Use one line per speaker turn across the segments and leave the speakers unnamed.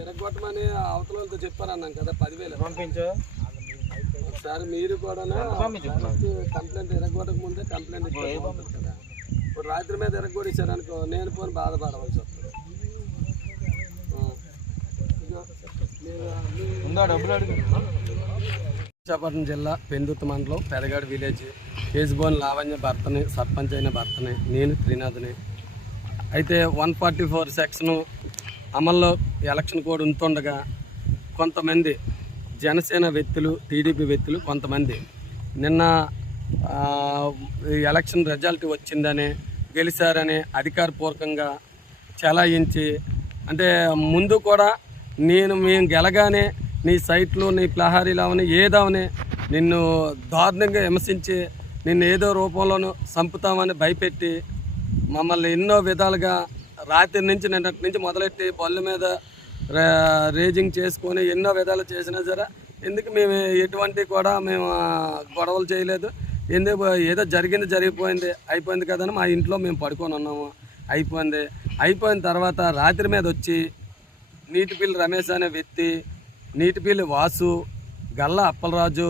తిరగొట్టమని అవతల వాళ్ళతో చెప్పారన్నాం కదా పదివేలు.
పంపించు.
ఒకసారి మీరు కూడా. కంప్లైంట్ ఎరగొట్టక ముందే కంప్లైంట్ కదా ఇప్పుడు రాత్రి మీద ఎరగొడిచ్చారు అనుకో నేను పోని బాధపడవలసి వస్తుంది. విశాఖపట్నం జిల్లా పెందుతు మండలం పెదగాడు విలేజ్. కేజ్బోన్ లావణ్య భర్తని సర్పంచ్ అయిన భర్తని నేను త్రినాథ్ని. అయితే వన్ ఫార్టీ ఫోర్ సెక్షన్ అమల్లో ఎలక్షన్ కోడ్ ఉంటుండగా కొంతమంది జనసేన వ్యక్తులు టీడీపీ వ్యక్తులు కొంతమంది నిన్న ఈ ఎలక్షన్ రిజల్ట్ వచ్చిందని గెలిచారని అధికారపూర్వకంగా చెలాయించి అంటే ముందు కూడా నేను మేము గెలగానే నీ సైట్లు నీ ప్లహారీలు అవని ఏదవని నిన్ను దారుణంగా విమర్శించి నిన్ను ఏదో రూపంలోనూ చంపుతామని భయపెట్టి మమ్మల్ని ఎన్నో విధాలుగా రాత్రి నుంచి నిన్నటి నుంచి మొదలెట్టి బళ్ళ మీద రేజింగ్ చేసుకొని ఎన్నో విధాలు చేసినా సరే ఎందుకు మేము ఎటువంటి కూడా మేము గొడవలు చేయలేదు. ఎందుకు ఏదో జరిగింది జరిగిపోయింది అయిపోయింది కదని మా ఇంట్లో మేము పడుకొని ఉన్నాము. అయిపోయింది. అయిపోయిన తర్వాత రాత్రి మీద వచ్చి నీటిపిల్లి రమేష్ అనే వ్యక్తి నీటిపిల్లి వాసు గల్లా అప్పలరాజు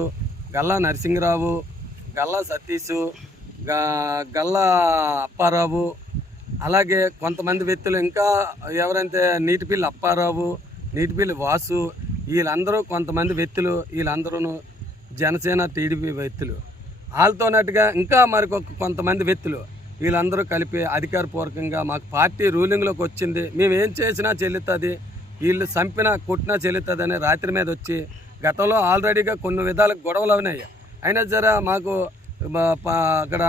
గల్లా నరసింహరావు గల్లా సతీషు గల్లా అప్పారావు అలాగే కొంతమంది వ్యక్తులు ఇంకా ఎవరైతే నీటిపిల్లి అప్పారావు నీటిపిల్లి వాసు వీళ్ళందరూ కొంతమంది వ్యక్తులు వీళ్ళందరూ జనసేన టీడీపీ వ్యక్తులు. వాళ్ళతోనట్టుగా ఇంకా మరికొక కొంతమంది వ్యక్తులు వీళ్ళందరూ కలిపి అధికారపూర్వకంగా మాకు పార్టీ రూలింగ్లోకి వచ్చింది. మేము ఏం చేసినా చెల్లుతుంది. వీళ్ళు చంపినా కొట్టినా చెల్లుతుంది అని రాత్రి మీద వచ్చి గతంలో ఆల్రెడీగా కొన్ని విధాల గొడవలు అయినాయి అయినా జర మాకు అక్కడ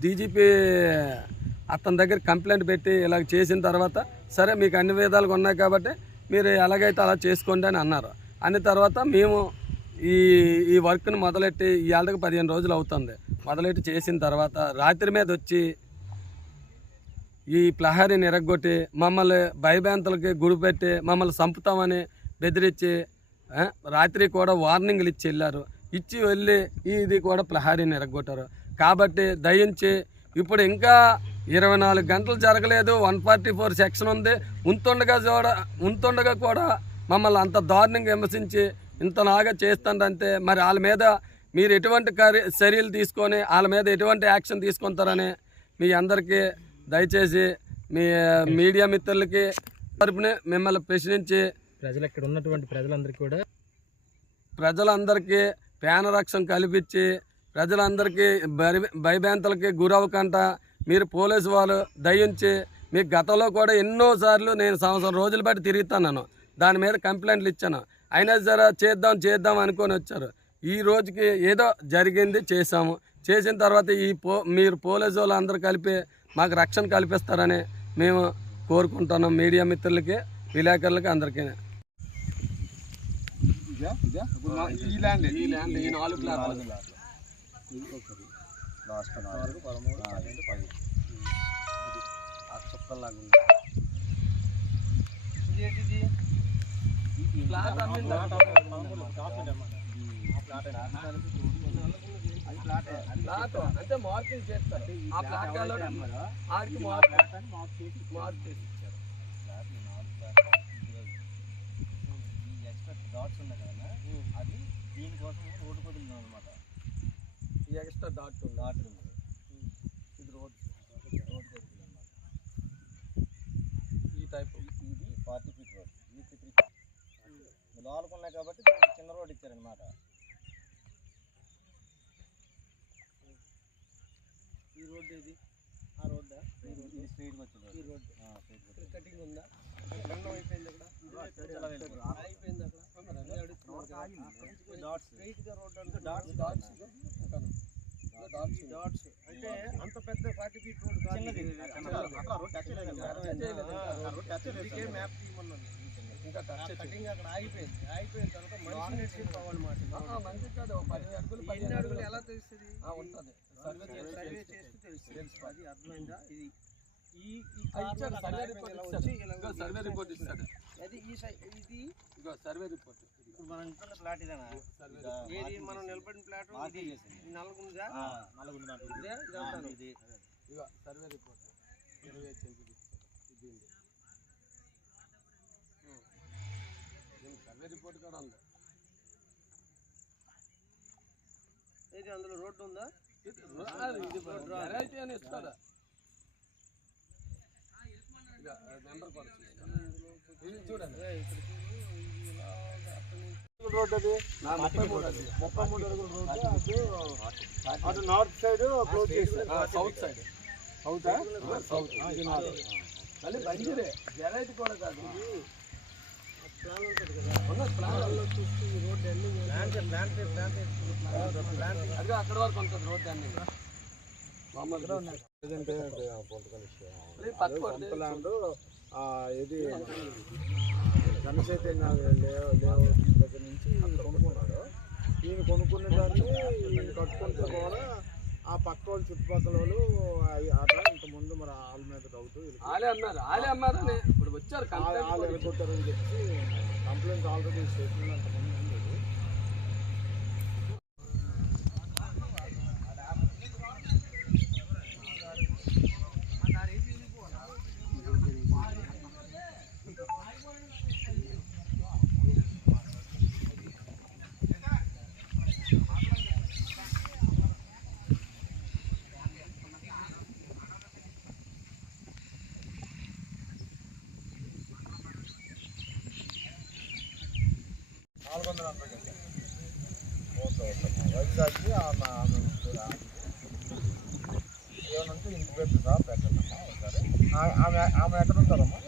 డీజీపీ అతని దగ్గర కంప్లైంట్ పెట్టి ఇలా చేసిన తర్వాత సరే మీకు అన్ని విధాలుగా ఉన్నాయి కాబట్టి మీరు ఎలాగైతే అలా చేసుకోండి అని అన్నారు. అన్న తర్వాత మేము ఈ ఈ వర్క్ని మొదలెట్టి ఇవాళకి పదిహేను రోజులు అవుతుంది. మొదలెట్టి చేసిన తర్వాత రాత్రి మీద వచ్చి ఈ ప్లహారీని ఎరగొట్టి మమ్మల్ని భయభ్రాంతులకి గుడి పెట్టి మమ్మల్ని చంపుతామని బెదిరించి రాత్రి కూడా వార్నింగ్లు ఇచ్చి వెళ్ళారు. ఇచ్చి వెళ్ళి ఇది కూడా ప్లహారీని ఎరగొట్టారు కాబట్టి దయించి ఇప్పుడు ఇంకా ఇరవై నాలుగు గంటలు జరగలేదు. వన్ ఫార్టీ ఫోర్ సెక్షన్ ఉంది. ఉంటుండగా చూడ ఉంటుండగా కూడా మమ్మల్ని అంత దారుణంగా విమర్శించి ఇంతలాగా చేస్తుందంటే మరి వాళ్ళ మీద మీరు ఎటువంటి చర్యలు తీసుకొని వాళ్ళ మీద ఎటువంటి యాక్షన్ తీసుకుంటారని మీ అందరికీ దయచేసి మీ మీడియా మిత్రులకి తరపున మిమ్మల్ని ప్రశ్నించి
ప్రజలు ఇక్కడ ఉన్నటువంటి ప్రజలందరికీ కూడా
ప్రజలందరికీ రక్షణ కల్పించి ప్రజలందరికీ భరి- భయభ్రాంతులకి గురవకుండా మీరు పోలీసు వాళ్ళు దయించి మీకు గతంలో కూడా ఎన్నోసార్లు నేను సంవత్సరం రోజులు బట్టి తిరుగుతున్నాను. దాని మీద కంప్లైంట్లు ఇచ్చాను. అయినా సరే చేద్దాం చేద్దాం అనుకొని వచ్చారు. ఈ రోజుకి ఏదో జరిగింది చేసాము చేసిన తర్వాత ఈ పో మీరు పోలీసు వాళ్ళు అందరూ కలిపి మాకు రక్షణ కల్పిస్తారని మేము కోరుకుంటున్నాం మీడియా మిత్రులకి విలేకరులకి అందరికీ.
ఈ ల్యాండ్
ఈ ల్యాండ్ ఈ నాలుగు
లాస్ట్ నాలుగు. పదమూడు పన్నెండు పది
చుక్కల్లాగా ఉంది. ప్లాట్ అమ్మిందా? ప్లాట్ అంటే మార్కింగ్ చేస్తారు. ఆ ప్లాట్ ఆడికి మార్క్ మార్క్ చేసి ఇచ్చారు.
డాట్స్ ఉన్నాయి కదా అది దీనికోసం రోడ్డు వదిలినాం అనమాట
ఎక్స్ట్రా డాట్ ఉంది.
డాట్ ఉంది.
ఇది రోడ్
రోడ్డు వదిలింది అనమాట
ఈ టైప్
ఇది ఫార్టీ ఫీట్ రోడ్. ఇది త్రీ లోపలికి ఉన్నాయి కాబట్టి చిన్న రోడ్ ఇచ్చారనమాట
ఈ రోడ్ ఇది. ఆ రోడ్డా?
ఇది స్ట్రీట్కి వచ్చింది
ఈ రోడ్.
వచ్చింది
కటింగ్ ఉందా? ఖండం అయిపోయింది అక్కడ. అయిపోయింది అక్కడ. మరి అదే అడుగుతున్నాను.
డాట్స్
Straight గా రోడ్ అంటే డాట్స్ డాట్స్ అంటే అంత పెద్ద ఫార్టీ ఫీట్ రోడ్ కాదు. మ్యాప్ తీయమన్నాను ఇంకా కటింగ్ అక్కడ ఆగిపోయింది ఆగిపోయిన తర్వాత మనిషి మంచి కాదు ఒక పది అడుగులు పదిహేను అడుగులు ఎలా తెలుస్తుంది ఉంటుంది సర్వే చేసి సర్వే చేస్తే తెలుస్తుంది అది అర్థమైందా ఇది సర్వే రిపోర్ట్ సర్వే ఇస్తాడు. అది ఈ ఇది సర్వే రిపోర్ట్
ఇప్పుడు మనం ఇంట్లో ఫ్లాట్ ఇదేనా ఇదా,
ఏది మనం నిలబడిన ప్లాట్ నలుగుందా
ఇది.
సర్వే రిపోర్ట్ ఇరవై ఇది ఉంది. రిపోర్ట్ కూడా ఉంది.
అందులో రోడ్డు ఉందా?
ఇది రా- ఇది వెరైటీ అని ఇస్తాడా ఇక, ఆ నెంబర్ కూడా చూస్తాను. ఇది చూడండి
రోడ్ అది
ముప్పై మూడు అది.
ముప్పై మూడు అడుగుల రోడ్ అటు అటు north side close
south side south నాది. మళ్ళీ బంజీరే. వెరైటీ కూడా కాదు. ఇది ఉన్న ప్లాన్
ప్లాంట్ ప్లాంట్ ప్లాంట్
అదిగో అక్కడ వరకు ఉంటుంది రోడ్ అన్ని.
ఇష్యూ
ఇది
లేఅవుట్ దగ్గర నుంచి కొనుక్కున్నాడు ఈయన కొనుక్కున్న దాన్ని కట్టుకుంటే కూడా ఆ పక్క వాళ్ళు చుట్టుపక్కల వాళ్ళు అట్లా ఇంతకుముందు మరి వాళ్ళ మీద డౌట్
ఆలే అన్నారు ఆలే అన్నారని ఇప్పుడు వచ్చారు కంప్లైంట్
వాళ్ళు. ఎదుర్కొంటారని చెప్పి కంప్లైంట్ ఆల్రెడీ అంతకుముందు వైజాగ్కి ఆమె ఆమె ఏమనంటే ఇంటి పెట్టు రా పెట్టండి అమ్మా ఒకసారి ఆమె ఆమె ఎక్కడ ఉంటారమ్మా?